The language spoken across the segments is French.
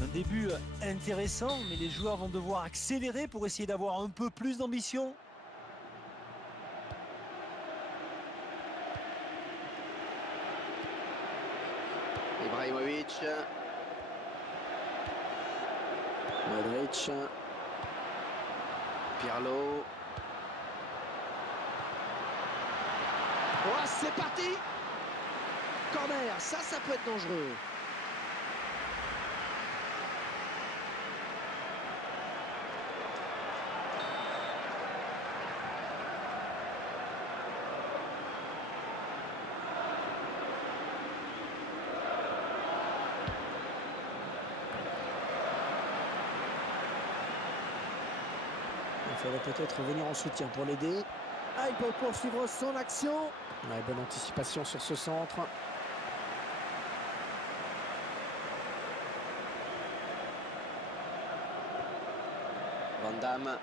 Un début intéressant, mais les joueurs vont devoir accélérer pour essayer d'avoir un peu plus d'ambition. Ibrahimovic. Modric. Pirlo. Oh, c'est parti! Corner, ça peut être dangereux. Il fallait peut-être venir en soutien pour l'aider. Ah, il peut poursuivre son action. Ouais, bonne anticipation sur ce centre. Van Damme.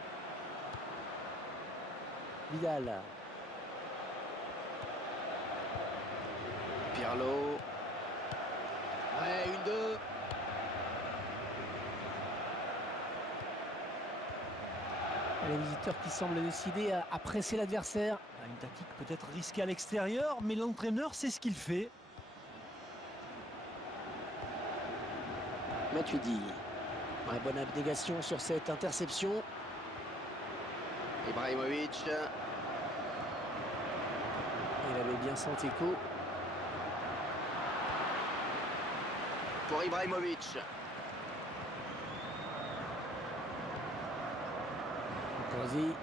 Vidal. Pirlo. Ouais, 1-2. Les visiteurs qui semblent décidés à presser l'adversaire. Une tactique peut-être risquée à l'extérieur, mais l'entraîneur sait ce qu'il fait. Matuidi. Ouais, bonne abnégation sur cette interception. Ibrahimovic. Il avait bien senti coup. Pour Ibrahimovic. Kosi.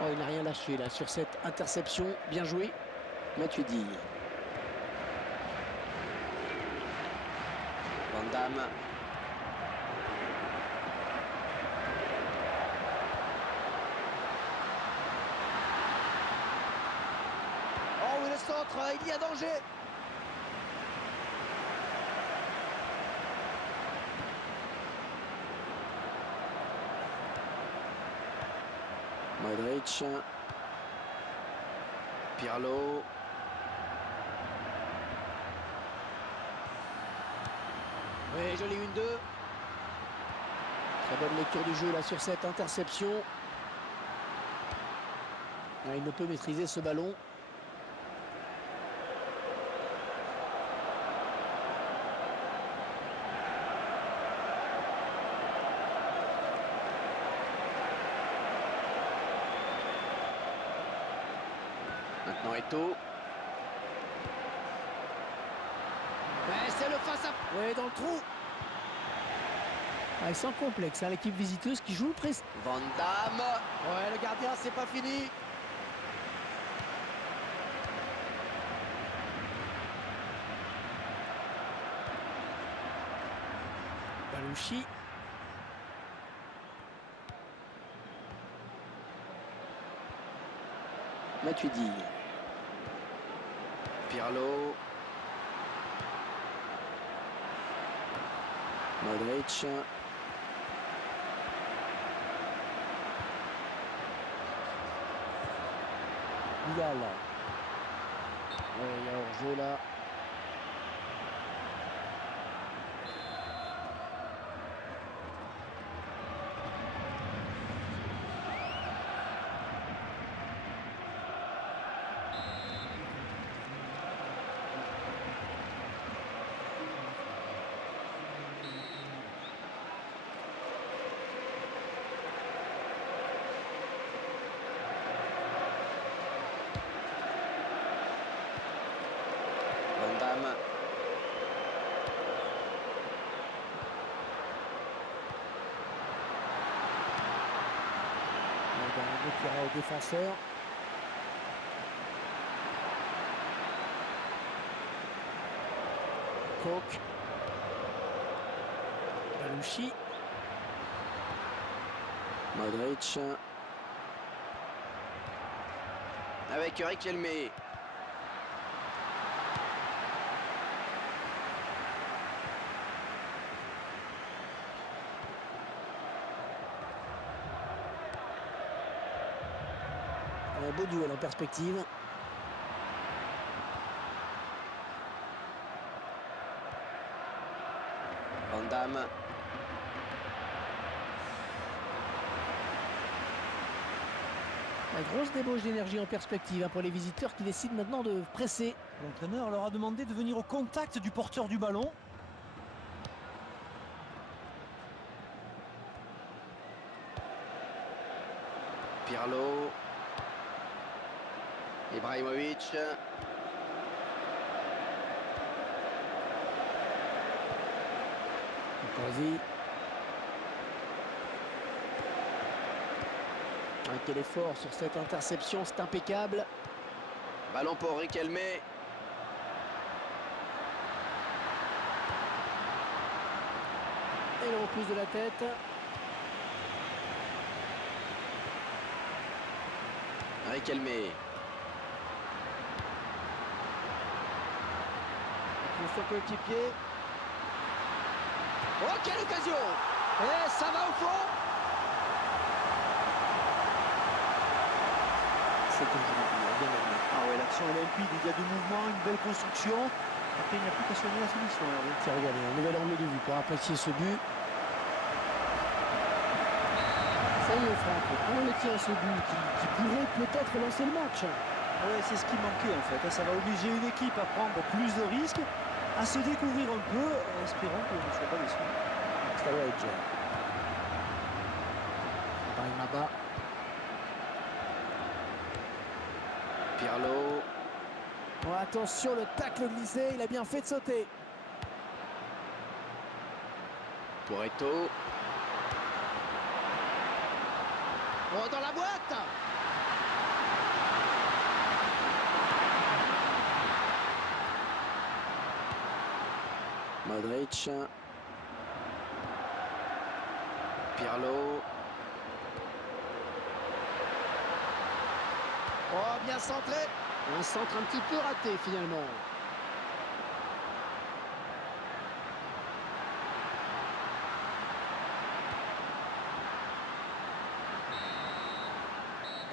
Oh, il n'a rien lâché là sur cette interception. Bien joué. Matuidi. Van Damme. Oh, oui, le centre, il y a danger. Modric. Pirlo. Oui, joli 1-2. Très bonne lecture du jeu là sur cette interception. Il ne peut maîtriser ce ballon. Maintenant Eto'o. Ouais, c'est le face-à... Ouais, dans le trou. Ouais, sans complexe, hein, l'équipe visiteuse qui joue le press. Van Damme. Ouais, le gardien, c'est pas fini. Balouchi. Matuidi. Pirlo. Modric. Vidal. Ouais, il y a hors-jeu là. Van Damme. Un qui ira au défenseur. Coq. Balouchi. Modric. Avec Riquelme. Un beau duel en perspective. Van Damme. La grosse débauche d'énergie en perspective pour les visiteurs qui décident maintenant de presser. L'entraîneur leur a demandé de venir au contact du porteur du ballon. Pirlo. Ibrahimovic. Vas-y. Quel effort sur cette interception, c'est impeccable. Ballon pour Riquelme. Et le repousse de la tête. Riquelme. Son coéquipier. Oh, quelle occasion! Et ça va au fond! C'est un joli but, bien amené. Ah ouais, l'action est limpide, il y a du mouvement, une belle construction. Après, il n'y a plus qu'à soigner la solution. Hervé. Tiens, regardez, un nouvel angle de vue pour apprécier ce but. Ça y est, Franck, on le tient ce but qui pourrait peut-être lancer le match. Ah ouais, c'est ce qui manquait en fait. Ça va obliger une équipe à prendre plus de risques, à se découvrir un peu. Espérons qu'on ne soit pas déçus. Sturridge. Ibrahima. Pirlo. Oh, attention, le tacle glissé, il a bien fait de sauter. Pour Eto'o. Oh, dans la boîte. Modric. Pirlo. Oh, bien centré. Un centre un petit peu raté finalement.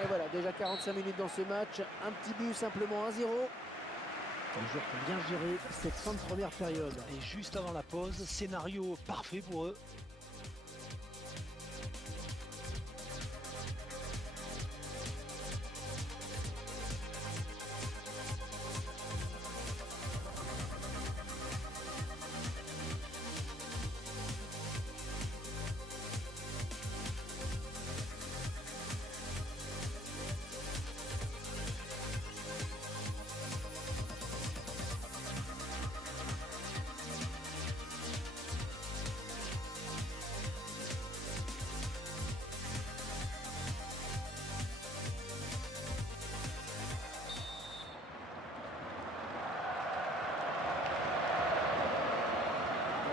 Et voilà, déjà 45 minutes dans ce match. Un petit but, simplement 1-0. Les joueurs ont bien géré cette fin de première période. Et juste avant la pause, scénario parfait pour eux.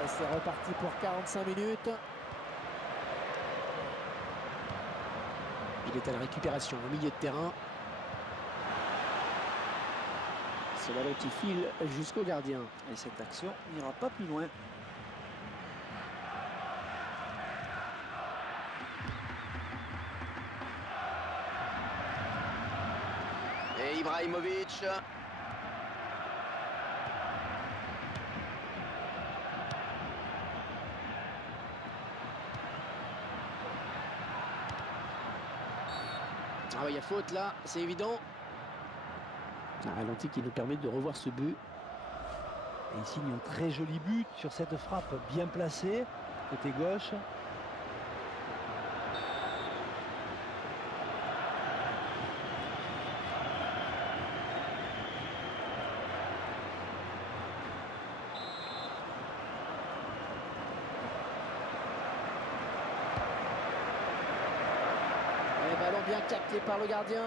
C'est reparti pour 45 minutes. Il est à la récupération au milieu de terrain. Ce ballon qui file jusqu'au gardien. Et cette action n'ira pas plus loin. Et Ibrahimovic. Ah oui, il y a faute là, c'est évident. Un ralenti qui nous permet de revoir ce but. Et il signe un très joli but sur cette frappe bien placée, côté gauche. Et ballon bien capté par le gardien.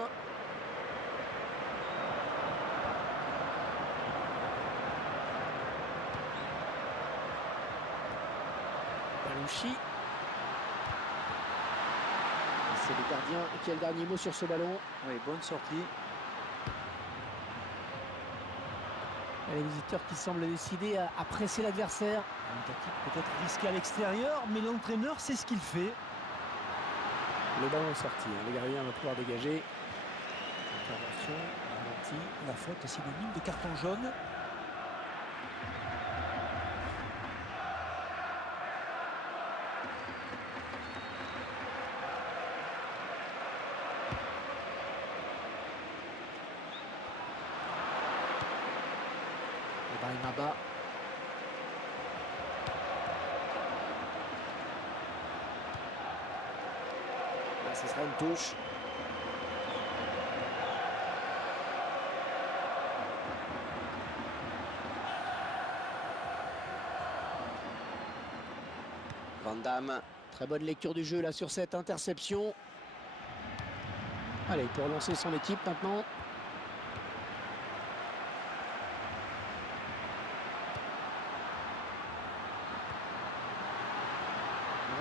Balouchi. C'est le gardien qui a le dernier mot sur ce ballon. Oui, bonne sortie. Et les visiteurs qui semblent décidés à presser l'adversaire. Une tactique peut-être risquée à l'extérieur, mais l'entraîneur sait ce qu'il fait. Le ballon est sorti, le gardien va pouvoir dégager. Intervention, ralenti, la faute est synonyme de carton jaune. Ibrahim Abba. Là, ce sera une touche. Van Damme. Très bonne lecture du jeu là sur cette interception. Allez, pour relancer son équipe maintenant.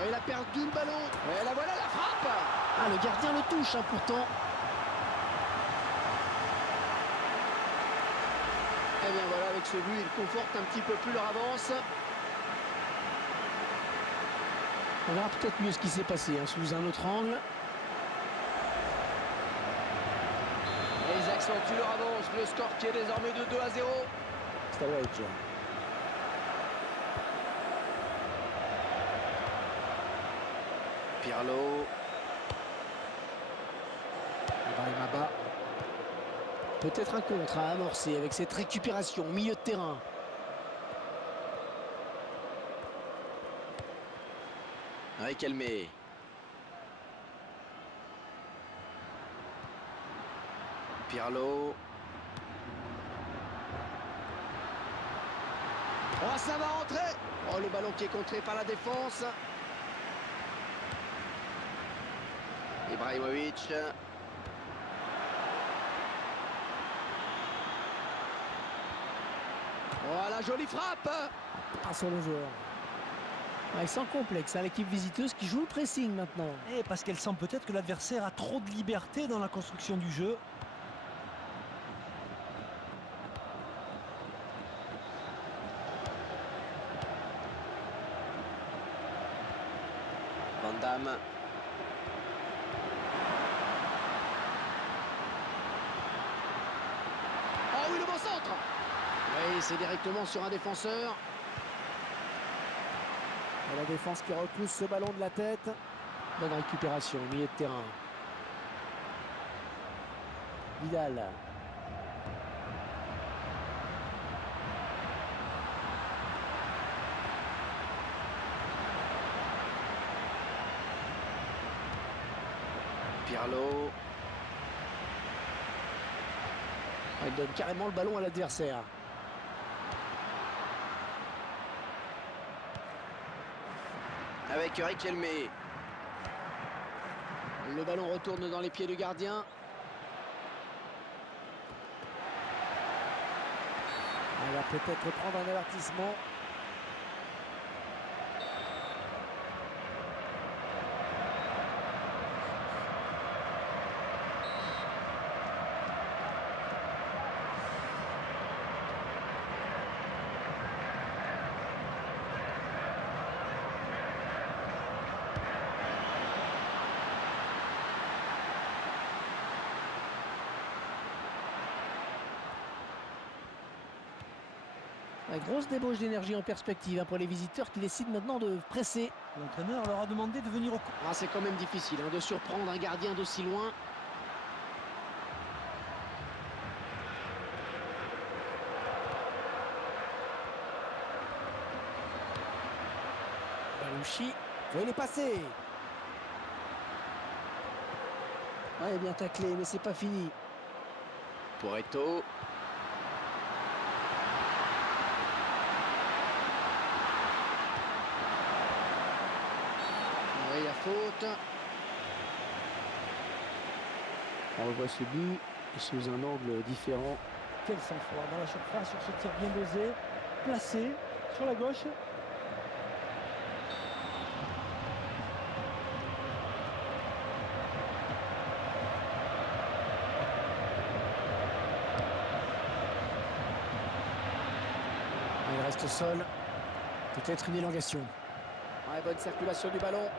Il a perdu le ballon. Et la voilà, la frappe. Ah, le gardien le touche hein, pourtant. Et bien voilà, avec ce but, ils confortent un petit peu plus leur avance. On verra peut-être mieux ce qui s'est passé hein, sous un autre angle. Et ils accentuent leur avance. Le score qui est désormais de 2-0. Sturridge. Pirlo. Ibrahim Abba. Peut-être un contre à amorcer avec cette récupération au milieu de terrain. Riquelme. Pirlo. Oh, ça va rentrer. Oh, le ballon qui est contré par la défense. Ibrahimovic. Voilà, jolie frappe. Ah, sur le joueur. Ouais, sans complexe, hein, l'équipe visiteuse qui joue le pressing maintenant. Et parce qu'elle sent peut-être que l'adversaire a trop de liberté dans la construction du jeu. Van Damme. Oh oui, le bon centre. Oui, c'est directement sur un défenseur. Et la défense qui repousse ce ballon de la tête. Bonne récupération au milieu de terrain. Vidal. Pirlo. Il donne carrément le ballon à l'adversaire. Avec Riquelme. Le ballon retourne dans les pieds du gardien. Elle va peut-être prendre un avertissement. Une grosse débauche d'énergie en perspective hein, pour les visiteurs qui décident maintenant de presser. L'entraîneur leur a demandé de venir au coup. Ah, c'est quand même difficile hein, de surprendre un gardien d'aussi loin. Balouchi, il est passé. Ouais, bien taclé, mais c'est pas fini. Pour Eto'o. Oui, il y a faute. On revoit ce but sous un angle différent. Quel sang-froid dans la surface sur ce tir bien dosé, placé sur la gauche. Il reste au sol. Peut-être une élongation. Ouais, bonne circulation du ballon.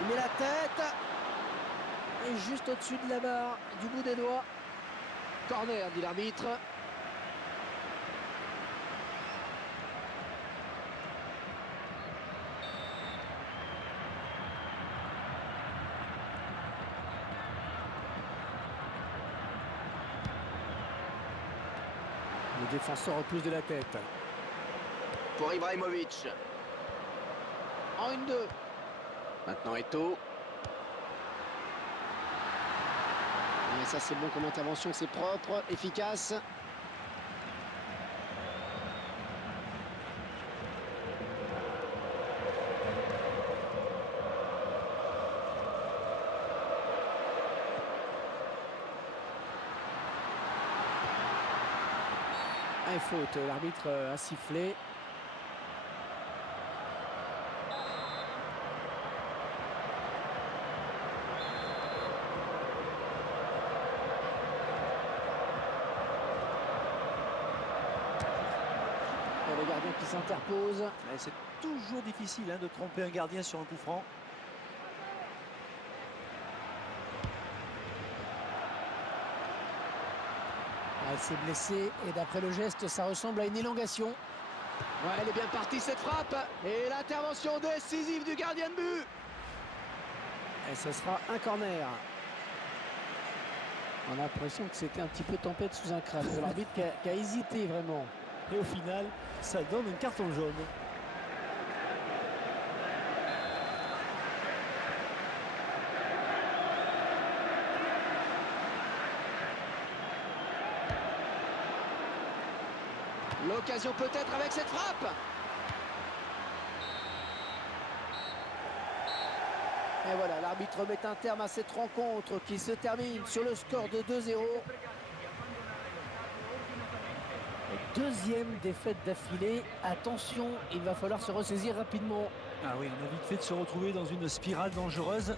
Il met la tête. Et juste au-dessus de la barre, du bout des doigts. Corner, dit l'arbitre. Le défenseur repousse de la tête. Pour Ibrahimovic. En 1-2. Maintenant Eto'o. Et ça c'est bon comme intervention, c'est propre, efficace. Et faute, l'arbitre a sifflé. Et le gardien qui s'interpose. C'est toujours difficile de tromper un gardien sur un coup franc. Elle s'est blessée et d'après le geste, ça ressemble à une élongation. Ouais, elle est bien partie cette frappe. Et l'intervention décisive du gardien de but. Et ce sera un corner. On a l'impression que c'était un petit peu tempête sous un crabe. C'est l'arbitre qui a hésité vraiment. Et au final, ça donne un carton jaune. L'occasion peut-être avec cette frappe. Et voilà, l'arbitre met un terme à cette rencontre qui se termine sur le score de 2-0. Deuxième défaite d'affilée. Attention, il va falloir se ressaisir rapidement. Ah oui, on a vite fait de se retrouver dans une spirale dangereuse.